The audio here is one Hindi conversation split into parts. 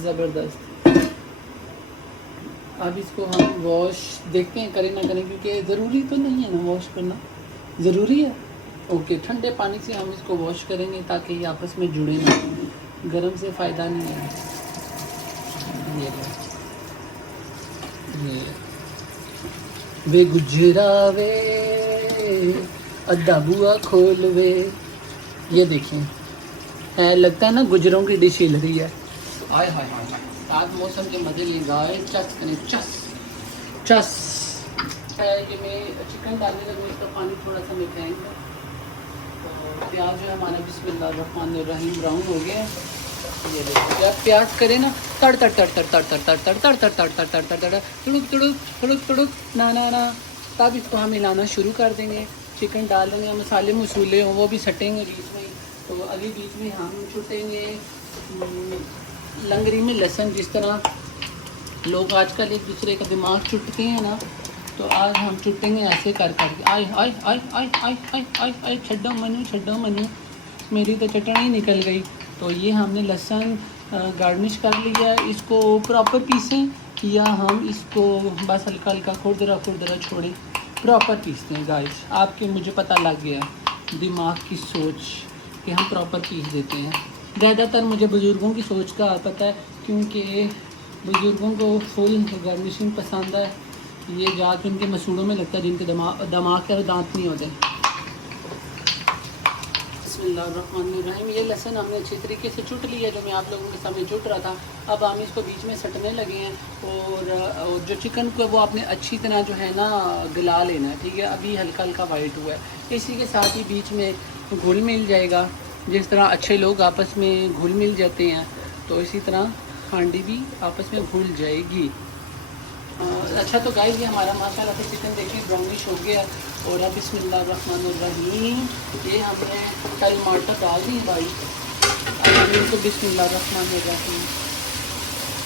ज़बरदस्त। अब इसको हम वॉश देखते हैं करें ना करें, क्योंकि ज़रूरी तो नहीं है ना वॉश करना, ज़रूरी है। ओके, ठंडे पानी से हम इसको वॉश करेंगे ताकि ये आपस में जुड़े ना, गर्म से फ़ायदा नहीं है। ये वे गुजरा वे अद्धा बुआ खोल वे, ये देखें है, लगता है ना गुजरों की डिश हिल रही है। आय हाय हाय, आज मौसम के मज़े लिए गाय चस करें, चस चस है। ये मैं चिकन डालने लगूँ, इसका पानी थोड़ा सा मिटाएंगे। तो प्याज जो है हमारा बिस्मिल्लाहिर्रहमानिर्रहीम ब्राउन हो गया। ये देखो जब प्याज करे ना तड़ तड़ तड़ तड़ तड़ तड़ तड़ तड़ तड़ तड़ तड़ तड़ तड़ तड़ तुड़ुक तुड़ुक तुड़ुक तुड़ुक ना ना ना, तब इसको हम हिलाना शुरू कर देंगे। चिकन डाल देंगे, मसाले मसूले हों वो भी सटेंगे बीच में। तो अभी बीच में हम छुटेंगे लंगरी में लहसुन। जिस तरह लोग आजकल एक दूसरे का दिमाग चुटते हैं ना, तो आज हम चुटेंगे ऐसे कर कर। आय आय आय आय आय आय आय आय, छड्डो मनु, मेरी तो चटनी निकल गई। तो ये हमने लहसुन गार्निश कर लिया है। इसको प्रॉपर पीसें या हम इसको बस हल्का हल्का खुरदरा छोड़ें, प्रॉपर पीसते हैं गाइस। आपके मुझे पता लग गया दिमाग की सोच कि हम प्रॉपर पीस देते हैं। ज़्यादातर मुझे बुज़ुर्गों की सोच का पता है, क्योंकि बुज़ुर्गों को फुल गार्निशिंग पसंद है। ये जाके उनके मसूड़ों में लगता है जिनके दिमाग के दांत नहीं होते। बिस्मिल्लाहिर्रहमानिर्रहीम। ये लहसुन हमने अच्छी तरीके से चुट लिया, जो मैं आप लोगों के सामने चुट रहा था। अब हम इसको बीच में सटने लगे हैं, और जो चिकन को वो आपने अच्छी तरह जो है ना गला लेना है, ठीक है। अभी हल्का हल्का वाइट हुआ है, इसी के साथ ही बीच में घुल मिल जाएगा। जिस तरह अच्छे लोग आपस में घुल मिल जाते हैं, तो इसी तरह हांडी भी आपस में घुल जाएगी। अच्छा, तो गाइस ये हमारा माशाल्लाह से चिकन देखिए ब्राउनिश हो गया। और अब बिस्मिल्लाहिर्रहमानिर्रहीम, ये हमने टमाटर डाल दी भाई। अब हम इनको बिस्मिल्लाहिर्रहमानिर्रहीम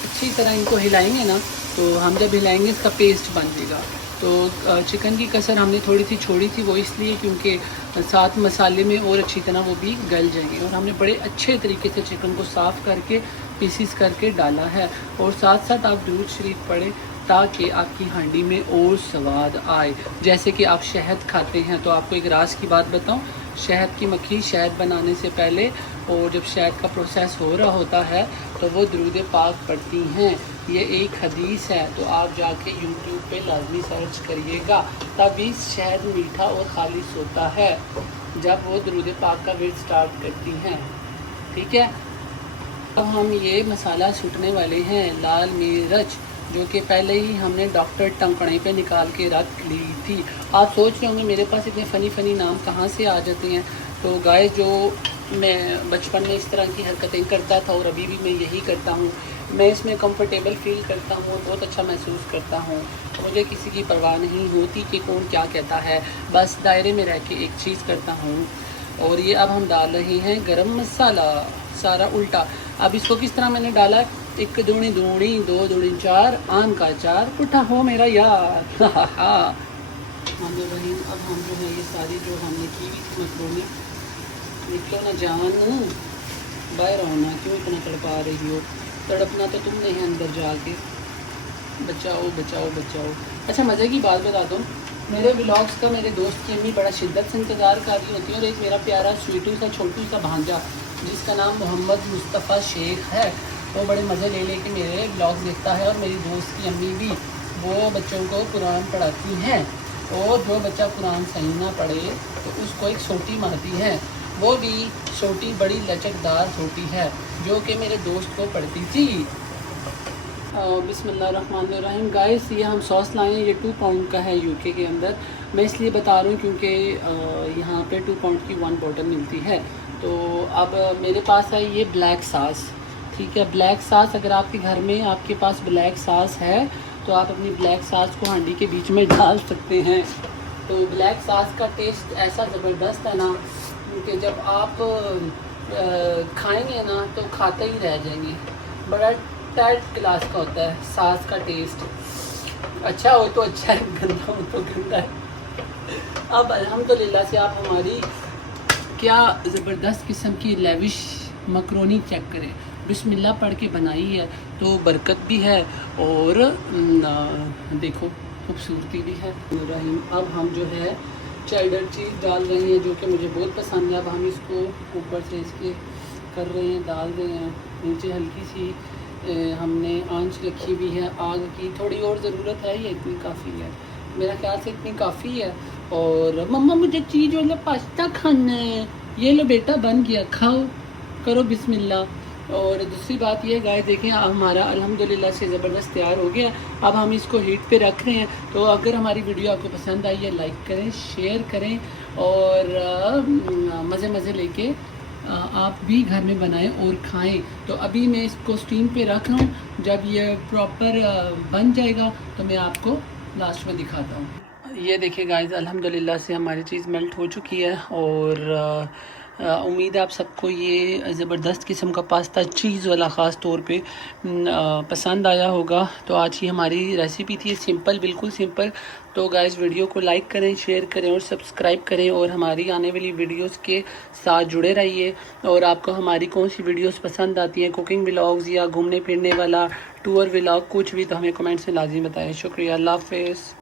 अच्छी तरह इनको हिलाएंगे ना, तो हम जब हिलाएंगे इसका पेस्ट बन जाएगा। तो चिकन की कसर हमने थोड़ी सी छोड़ी थी, वो इसलिए क्योंकि साथ मसाले में और अच्छी तरह वो भी गल जाएंगे। और हमने बड़े अच्छे तरीके से चिकन को साफ़ करके पीसीस करके डाला है। और साथ साथ आप दुरूद शरीफ पढ़ें ताकि आपकी हांडी में और स्वाद आए। जैसे कि आप शहद खाते हैं, तो आपको एक राज की बात बताऊं, शहद की मक्खी शहद बनाने से पहले और जब शहद का प्रोसेस हो रहा होता है तो वो दुरूद पाक पढ़ती हैं। ये एक हदीस है, तो आप जाके यूट्यूब पे लाजमी सर्च करिएगा। तभी शहद मीठा और खालिश होता है जब वो दुरूद पाक का विर्द स्टार्ट करती हैं, ठीक है। अब हम ये मसाला छुटने वाले हैं, लाल मिर्च जो कि पहले ही हमने डॉक्टर टंकड़े पे निकाल के रख ली थी। आप सोच रहे होंगे मेरे पास इतने फ़नी नाम कहाँ से आ जाते हैं। तो गाइस, जो मैं बचपन में इस तरह की हरकतें करता था और अभी भी मैं यही करता हूँ। मैं इसमें कंफर्टेबल फ़ील करता हूँ, बहुत अच्छा महसूस करता हूँ। मुझे किसी की परवाह नहीं होती कि कौन क्या कहता है, बस दायरे में रह के एक चीज़ करता हूँ। और ये अब हम डाल रहे हैं गरम मसाला, सारा उल्टा। अब इसको किस तरह मैंने डाला, 1 दूनी 2 दूनी 4, आम का 4 पुट्ठा हो मेरा यार। हम जो रही, अब हम जो है ये सारी जो हमने की हुई थी मकरोनी, निकलो ना जान, बाहर होना क्यों इतना तड़पा रही हो। तड़पना तो तुमने है अंदर जाके, बचाओ बचाओ बचाओ। अच्छा, मज़े की बात बता दूँ, मेरे व्लॉग्स का मेरे दोस्त की अम्मी बड़ा शिद्दत से इंतज़ार कर रही होती है। और एक मेरा प्यारा स्वीटू सा छोटू सा भांजा जिसका नाम मोहम्मद मुस्तफ़ा शेख है, वो बड़े मज़े ले लेके मेरे ब्लॉग्स देखता है। और मेरी दोस्त की अम्मी भी, वो बच्चों को कुरान पढ़ाती हैं। और जो बच्चा कुरान सही ना पढ़े तो उसको एक सोटी मारती है, वो भी सोटी बड़ी लचकदार सोटी है जो कि मेरे दोस्त को पड़ती थी। बिस्मिल्लाहिर्रहमानिर्रहीम। गाइस, ये हम सॉस लाए हैं, ये 2 पाउंड का है यूके के अंदर। मैं इसलिए बता रहा हूँ क्योंकि यहाँ पे 2 पाउंड की 1 बॉटल मिलती है। तो अब मेरे पास है ये ब्लैक सॉस, ठीक है। ब्लैक सॉस, अगर आपके घर में आपके पास ब्लैक सॉस है तो आप अपनी ब्लैक सॉस को हांडी के बीच में डाल सकते हैं। तो ब्लैक सॉस का टेस्ट ऐसा ज़बरदस्त है ना, क्योंकि जब आप खाएंगे ना तो खाते ही रह जाएंगे। बड़ा टाइट क्लास का होता है सॉस का टेस्ट। अच्छा हो तो अच्छा है, गंदा हो तो गंदा है। अब अल्हम्दुलिल्लाह से आप हमारी क्या ज़बरदस्त किस्म की लेविश मकरोनी चेक करें। बिस्मिल्लाह पढ़ के बनाई है तो बरकत भी है और देखो खूबसूरती भी है। रहीम अब हम जो है चेडर चीज़ डाल रहे हैं जो कि मुझे बहुत पसंद है। अब हम इसको ऊपर से इसके कर रहे हैं, डाल रहे हैं। नीचे हल्की सी हमने आंच रखी हुई है आग की, थोड़ी और ज़रूरत है, ये इतनी काफ़ी है, मेरा ख्याल से इतनी काफ़ी है। और मम्मा मुझे चीज़ वाला पास्ता खाना है, ये लो बेटा बन गया, खाओ, करो बिस्मिल्लाह। और दूसरी बात ये गाइस देखें हमारा अल्हम्दुलिल्लाह से ज़बरदस्त तैयार हो गया। अब हम इसको हीट पे रख रहे हैं। तो अगर हमारी वीडियो आपको पसंद आई है लाइक करें, शेयर करें और मज़े मज़े लेके आप भी घर में बनाएं और खाएं। तो अभी मैं इसको स्टीम पे रख रहा हूँ, जब ये प्रॉपर बन जाएगा तो मैं आपको लास्ट में दिखाता हूँ। ये देखिए गाइस अल्हम्दुलिल्लाह से हमारी चीज़ मेल्ट हो चुकी है और उम्मीद है आप सबको ये ज़बरदस्त किस्म का पास्ता चीज़ वाला ख़ास तौर पे पसंद आया होगा। तो आज की हमारी रेसिपी थी सिंपल, बिल्कुल सिंपल। तो गाइस वीडियो को लाइक करें, शेयर करें और सब्सक्राइब करें और हमारी आने वाली वीडियोस के साथ जुड़े रहिए। और आपको हमारी कौन सी वीडियोस पसंद आती हैं, कुकिंग व्लॉग्स या घूमने फिरने वाला टूर व्लॉग, कुछ भी, तो हमें कमेंट्स में लाजिम बताएं। शुक्रिया, अल्लाह हाफ़िज़।